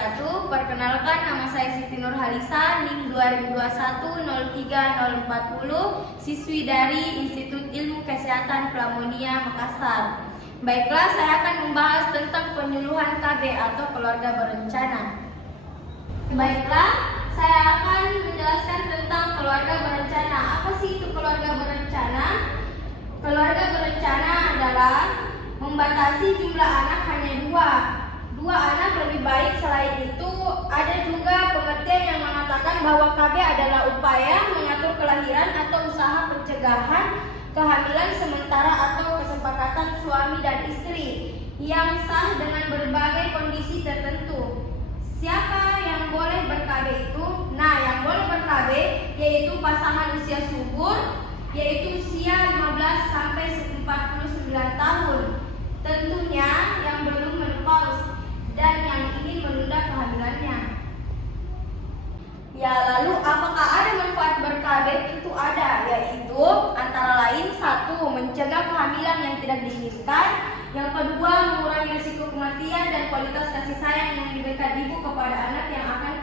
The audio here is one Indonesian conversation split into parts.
wabarakatuh. Perkenalkan, nama saya Siti Nurhalisa, NIM 2021-03040, siswi dari Institut Ilmu Kesehatan Pramonia Makassar. Baiklah, saya akan membahas tentang penyuluhan KB atau keluarga berencana. Baiklah, saya akan menjelaskan tentang keluarga berencana. Apa sih itu keluarga berencana? Keluarga berencana adalah membatasi jumlah anak hanya dua anak lebih baik. Selain itu, ada juga pengertian yang mengatakan bahwa KB adalah upaya mengatur kelahiran atau usaha pencegahan kehamilan sementara atau kesepakatan suami dan istri yang sah dengan berbagai kondisi tertentu. Siapa yang boleh ber-KB itu? Nah, yang boleh ber-KB yaitu pasangan usia subur, yaitu usia 15 sampai 49 tahun. Tentunya yang belum menopause dan yang ingin menunda kehamilannya. Ya, lalu apakah ada manfaat ber-KB? Tentu ada, yaitu antara lain: 1. Mencegah kehamilan yang tidak diinginkan. Yang kedua, mengurangi risiko kematian dan kualitas kasih sayang yang diberikan ibu kepada anak yang akan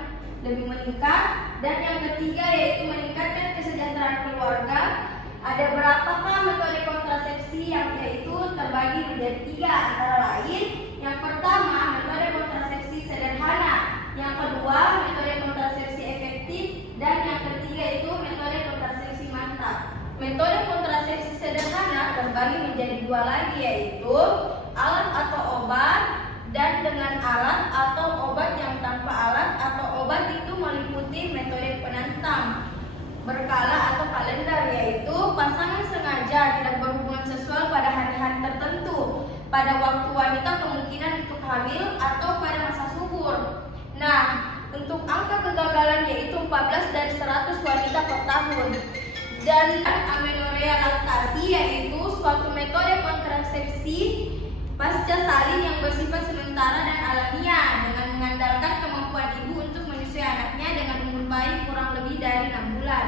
lebih meningkat. Dan yang ketiga yaitu meningkatkan kesejahteraan keluarga. Ada berapakah metode kontrasepsi yang yaitu terbagi menjadi 3, antara lain: yang pertama, metode kontrasepsi sederhana; yang kedua, metode kontrasepsi efektif; dan yang ketiga itu metode kontrasepsi mantap. Metode kontrasepsi sederhana terbagi menjadi 2 lagi, yaitu alat atau obat dan dengan alat atau obat yang tanpa alat. Atau obat itu meliputi metode penantang berkala atau kalender, yaitu pasangan sengaja tidak berhubungan seksual pada hari-hari tertentu, pada waktu wanita kemungkinan untuk hamil atau pada masa subur. Nah, untuk angka kegagalan yaitu 14 dari 100 wanita per tahun. Dan amenorea laktasi yaitu suatu metode kontrasepsi pasca salin yang bersifat sementara dan alamiah dengan mengandalkan kemampuan ibu untuk menyusui anaknya dengan umur bayi kurang lebih dari 6 bulan.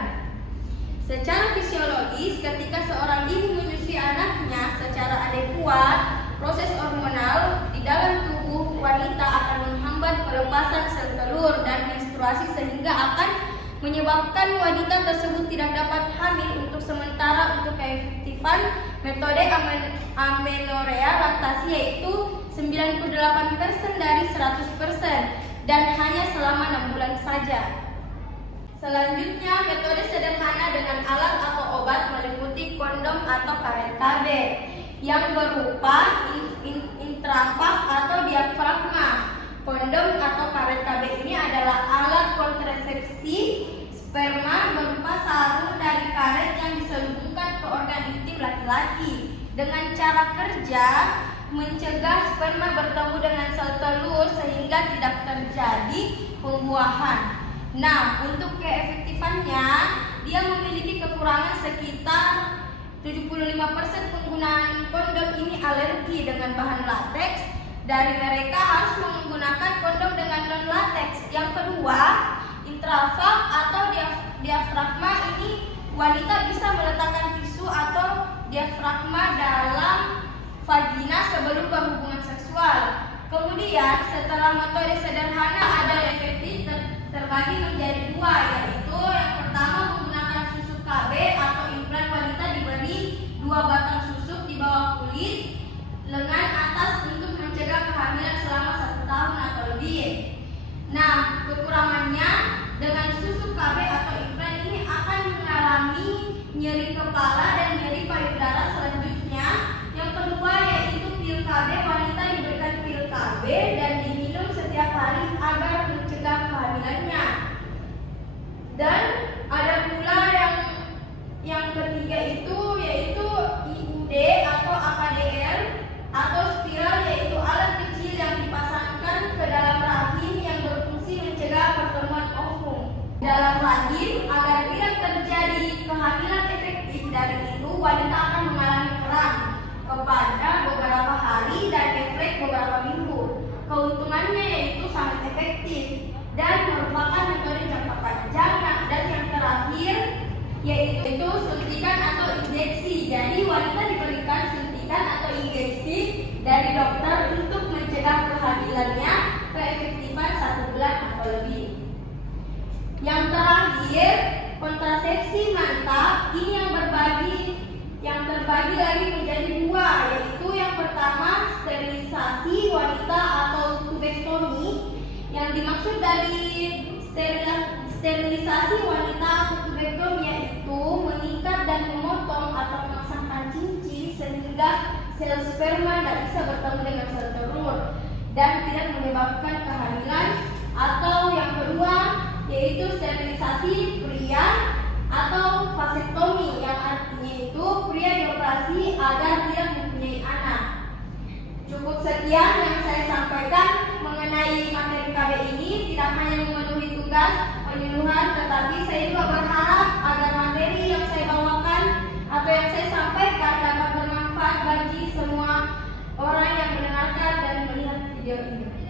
Secara fisiologis, ketika seorang ibu menyusui anaknya secara adekuat, proses hormonal di dalam tubuh wanita akan menghambat pelepasan sel telur dan menstruasi sehingga akan menyebabkan wanita tersebut tidak dapat hamil untuk sementara. Untuk keefektifan metode amenorea laktasi yaitu 98% dari 100% dan hanya selama 6 bulan saja. Selanjutnya, metode sederhana dengan alat atau obat meliputi kondom atau karet KB yang berupa intrafak atau diafragma. Kondom atau karet KB ini adalah alat kontrasepsi sperma berupa sarung dari karet yang diselubungkan ke organ intim laki-laki. Dengan cara kerja mencegah sperma bertemu dengan sel telur sehingga tidak terjadi pembuahan. Nah, untuk keefektifannya, dia memiliki kekurangan sekitar 75% penggunaan kondom ini alergi dengan bahan lateks. Dari mereka harus menggunakan kondom dengan non-lateks. Yang kedua, intrafak atau diafragma ini wanita bisa meletakkan tisu atau diafragma dalam vagina sebelum berhubungan seksual. Kemudian, setelah metode sederhana, ada yang efektif terbagi menjadi 2, yaitu yang pertama menggunakan susuk KB atau implan. Wanita diberi 2 batang susuk di bawah kulit lengan atas untuk mencegah kehamilan selama 1 tahun atau lebih. Nah, kekurangannya dengan susuk KB atau implan ini akan mengalami nyeri kepala dan nyeri payudara. Selanjutnya, yang kedua yaitu pil KB. Wanita diberikan pil KB dan diminum setiap hari agar mencegah kehamilannya. Dan ada pula yang ketiga itu yaitu IUD atau AKDR atau spiral, yaitu alat kecil yang dipasangkan ke dalam rahim yang berfungsi mencegah pertemuan ovum dalam rahim agar tidak terjadi kehamilan efektif. Dari itu, wanita akan mengalami kram kepada beberapa hari dan efek beberapa minggu. Keuntungannya yaitu sangat efektif dan merupakan metode jangka panjang. Dan yang terakhir yaitu suntikan atau injeksi. Jadi wanita diberikan suntikan atau injeksi dari dokter untuk mencegah kehamilannya. Keefektifan 1 kontrasepsi mantap ini yang terbagi lagi menjadi dua, yaitu yang pertama sterilisasi wanita atau tubektomi. Yang dimaksud dari sterilisasi wanita atau tubektomi yaitu mengikat dan memotong atau memasangkan cincin sehingga sel sperma tidak bisa bertemu dengan sel telur dan tidak menyebabkan kehamilan. Atau yang kedua yaitu sterilisasi pria atau vasektomi, yang artinya itu pria dioperasi agar tidak mempunyai anak. Cukup sekian yang saya sampaikan mengenai materi KB ini. Tidak hanya memenuhi tugas penyuluhan, tetapi saya juga berharap agar materi yang saya bawakan atau yang saya sampaikan dapat bermanfaat bagi semua orang yang mendengarkan dan melihat video ini.